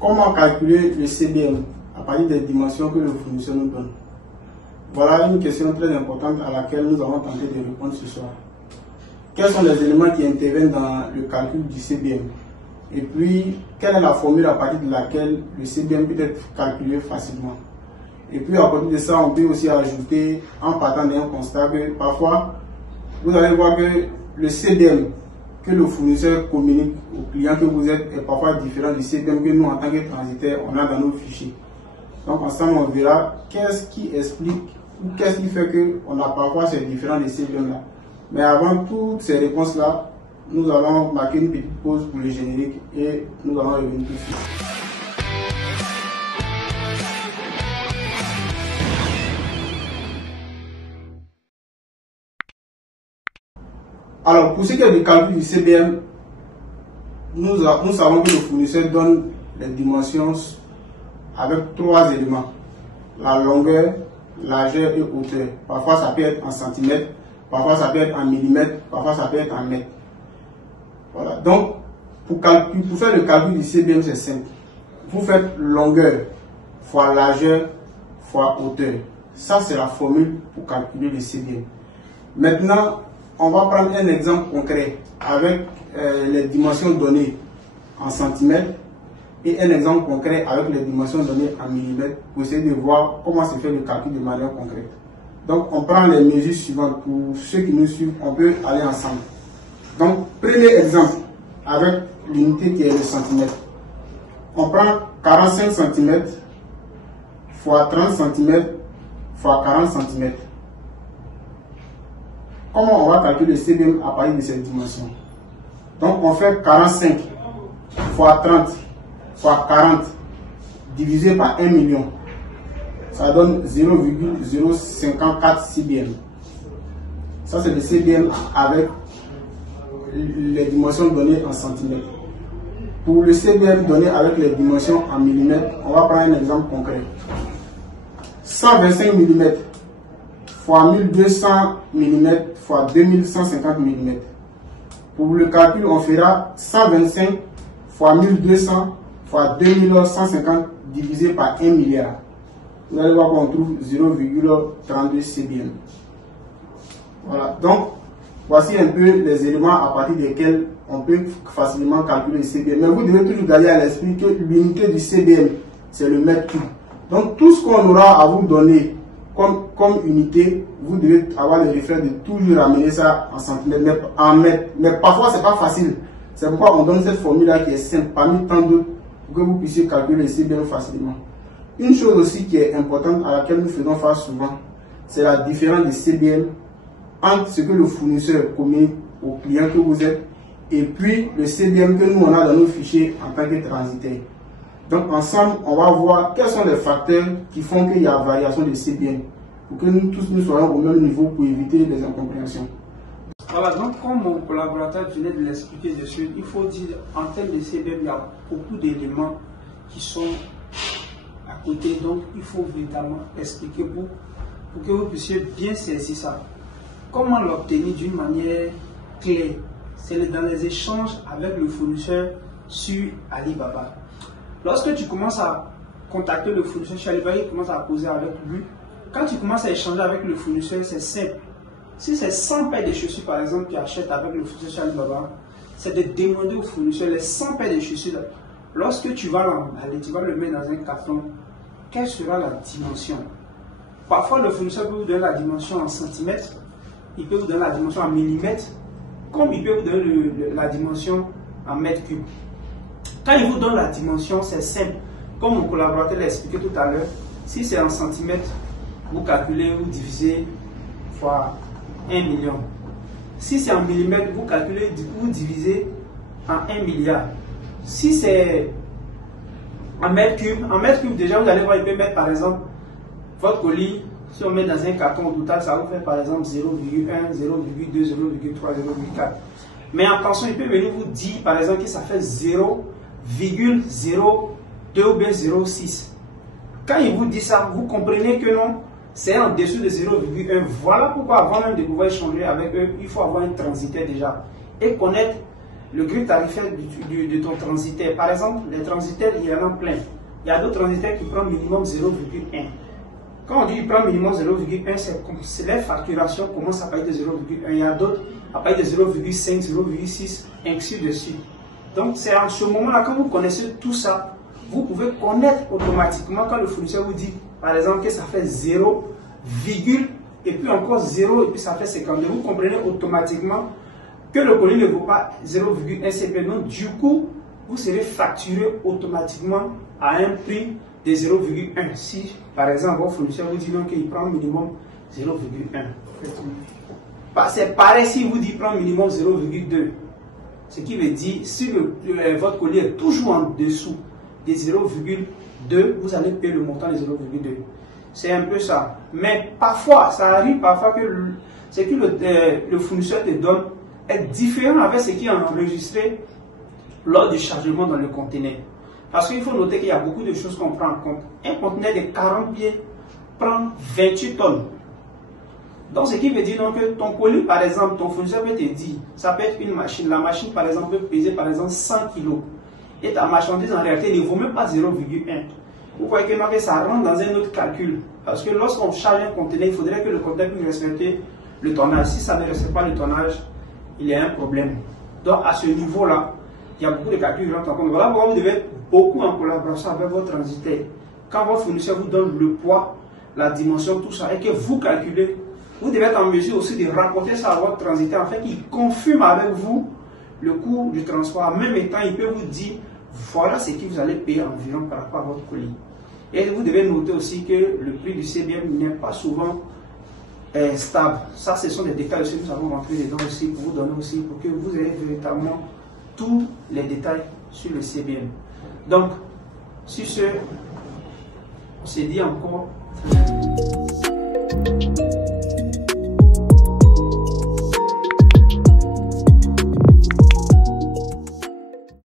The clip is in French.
comment calculer le CBM à partir des dimensions que le fournisseur nous donne? Voilà une question très importante à laquelle nous allons tenter de répondre ce soir. Quels sont les éléments qui interviennent dans le calcul du CBM? Et puis, quelle est la formule à partir de laquelle le CBM peut être calculé facilement? Et puis, à partir de ça, on peut aussi ajouter, en partant d'un constat, que parfois, vous allez voir que le CBM que le fournisseur communique au client que vous êtes est parfois différent du CBM que nous, en tant que transitaires, on a dans nos fichiers. Donc, ensemble, on verra qu'est-ce qui explique ou qu'est-ce qui fait qu'on a parfois ces différents CBM-là. Mais avant toutes ces réponses-là, nous allons marquer une petite pause pour le générique et nous allons revenir tout de suite. Alors, pour ce qui est du calcul du CBM, nous savons que le fournisseur donne les dimensions avec 3 éléments: la longueur, largeur et hauteur. Parfois, ça peut être en centimètres, parfois, ça peut être en millimètres, parfois, ça peut être en mètres. Voilà. Donc, pour faire le calcul du CBM, c'est simple. Vous faites longueur fois largeur fois hauteur. Ça, c'est la formule pour calculer le CBM. Maintenant, on va prendre un exemple concret avec les dimensions données en centimètres et un exemple concret avec les dimensions données en millimètres pour essayer de voir comment se fait le calcul de manière concrète. Donc, on prend les mesures suivantes. Pour ceux qui nous suivent, on peut aller ensemble. Donc, premier exemple avec l'unité qui est le centimètre. On prend 45 cm fois 30 cm fois 40 cm. Comment on va calculer le CBM à partir de cette dimension? Donc, on fait 45 fois 30 fois 40 divisé par 1 million. Ça donne 0,054 CBM. Ça, c'est le CBM avec les dimensions données en centimètres. Pour le CBM donné avec les dimensions en millimètres, on va prendre un exemple concret. 125 mm fois 1200 mm fois 2150 mm. Pour le calcul, on fera 125 fois 1200 fois 2150 divisé par 1 milliard. Vous allez voir qu'on trouve 0,32 CBM. Voilà. Donc, voici un peu les éléments à partir desquels on peut facilement calculer le CBM. Mais vous devez toujours garder à l'esprit que l'unité du CBM, c'est le mètre cube. Donc, tout ce qu'on aura à vous donner comme unité, vous devez avoir le réflexe de toujours amener ça en centimètres, en mètres. Mais parfois, ce n'est pas facile. C'est pourquoi on donne cette formule-là qui est simple, parmi tant d'autres, pour que vous puissiez calculer le CBM facilement. Une chose aussi qui est importante à laquelle nous faisons face souvent, c'est la différence de CBM entre ce que le fournisseur communique au client que vous êtes et puis le CBM que nous on a dans nos fichiers en tant que transitaire. Donc ensemble, on va voir quels sont les facteurs qui font qu'il y a variation de CBM pour que nous tous nous soyons au même niveau pour éviter les incompréhensions. Voilà, donc comme mon collaborateur venait de l'expliquer dessus, il faut dire en termes de CBM, il y a beaucoup d'éléments qui sont à côté, donc il faut véritablement expliquer pour que vous puissiez bien saisir ça. Comment l'obtenir d'une manière claire? C'est dans les échanges avec le fournisseur sur Alibaba. Lorsque tu commences à contacter le fournisseur sur Alibaba, il commence à causer avec lui. Quand tu commences à échanger avec le fournisseur, c'est simple. Si c'est 100 paires de chaussures, par exemple, que tu achètes avec le fournisseur sur Alibaba, c'est de demander au fournisseur les 100 paires de chaussures. Lorsque tu vas l'emballer, tu vas le mettre dans un carton, quelle sera la dimension? Parfois, le fournisseur peut vous donner la dimension en centimètres, il peut vous donner la dimension en millimètres, comme il peut vous donner la dimension en mètres cubes. Quand il vous donne la dimension, c'est simple. Comme mon collaborateur l'a expliqué tout à l'heure, si c'est en centimètres, vous calculez, vous divisez fois 1 million. Si c'est en millimètres, vous calculez, vous divisez en 1 milliard. Si c'est en mètres cubes, déjà vous allez voir, il peut mettre par exemple votre colis, si on met dans un carton au total, ça vous fait par exemple 0,1, 0,2, 0,3, 0,4. Mais attention, il peut venir vous dire par exemple que ça fait 0,02 ou bien 0,6. Quand il vous dit ça, vous comprenez que non, c'est en dessous de 0,1. Voilà pourquoi avant même de pouvoir échanger avec eux, il faut avoir un transitaire déjà et connaître le grille tarifaire de ton transitaire. Par exemple, les transitaires, il y en a plein. Il y a d'autres transitaires qui prennent minimum 0,1. Quand on dit qu'il prend minimum 0,1, c'est les facturations commencent à partir de 0,1. Il y a d'autres à partir de 0,5, 0,6, ainsi de suite. Donc c'est en ce moment-là, quand vous connaissez tout ça, vous pouvez connaître automatiquement quand le fournisseur vous dit, par exemple, que ça fait 0, et puis encore 0, et puis ça fait 52. Vous comprenez automatiquement que le colis ne vaut pas 0,1 CP. Donc du coup, vous serez facturé automatiquement à un prix de 0,1. Si par exemple votre fournisseur vous dit qu'il prend minimum 0,1. C'est pareil si vous dit prend minimum 0,2. Ce qui veut dire si votre colis est toujours en dessous de 0,2, vous allez payer le montant de 0,2. C'est un peu ça. Mais parfois, ça arrive parfois que ce que le fournisseur te donne est différent avec ce qui est enregistré lors du chargement dans le conteneur. Parce qu'il faut noter qu'il y a beaucoup de choses qu'on prend en compte. Un conteneur de 40 pieds prend 28 tonnes. Donc, ce qui veut dire donc, que ton colis, par exemple, ton fournisseur peut te dire, ça peut être une machine. La machine, par exemple, peut peser, par exemple, 100 kg. Et ta marchandise, en réalité, ne vaut même pas 0,1. Vous voyez que ça rentre dans un autre calcul. Parce que lorsqu'on charge un conteneur, il faudrait que le conteneur puisse respecter le tonnage. Si ça ne respecte pas le tonnage, il y a un problème. Donc, à ce niveau-là, il y a beaucoup de calculs qui rentrent en compte. Voilà pourquoi vous devez être beaucoup en collaboration avec votre transitaire. Quand votre fournisseur vous donne le poids, la dimension, tout ça, et que vous calculez, vous devez être en mesure aussi de rapporter ça à votre transitaire afin qu'il confirme avec vous le coût du transport. En même temps, il peut vous dire, voilà ce que vous allez payer environ par rapport à votre colis. Et vous devez noter aussi que le prix du CBM n'est pas souvent stable. Ça, ce sont des détails aussi que nous avons rentrés dedans aussi pour vous donner aussi, pour que vous ayez véritablement tous les détails sur le CBM. Donc, sur ce, on se dit encore.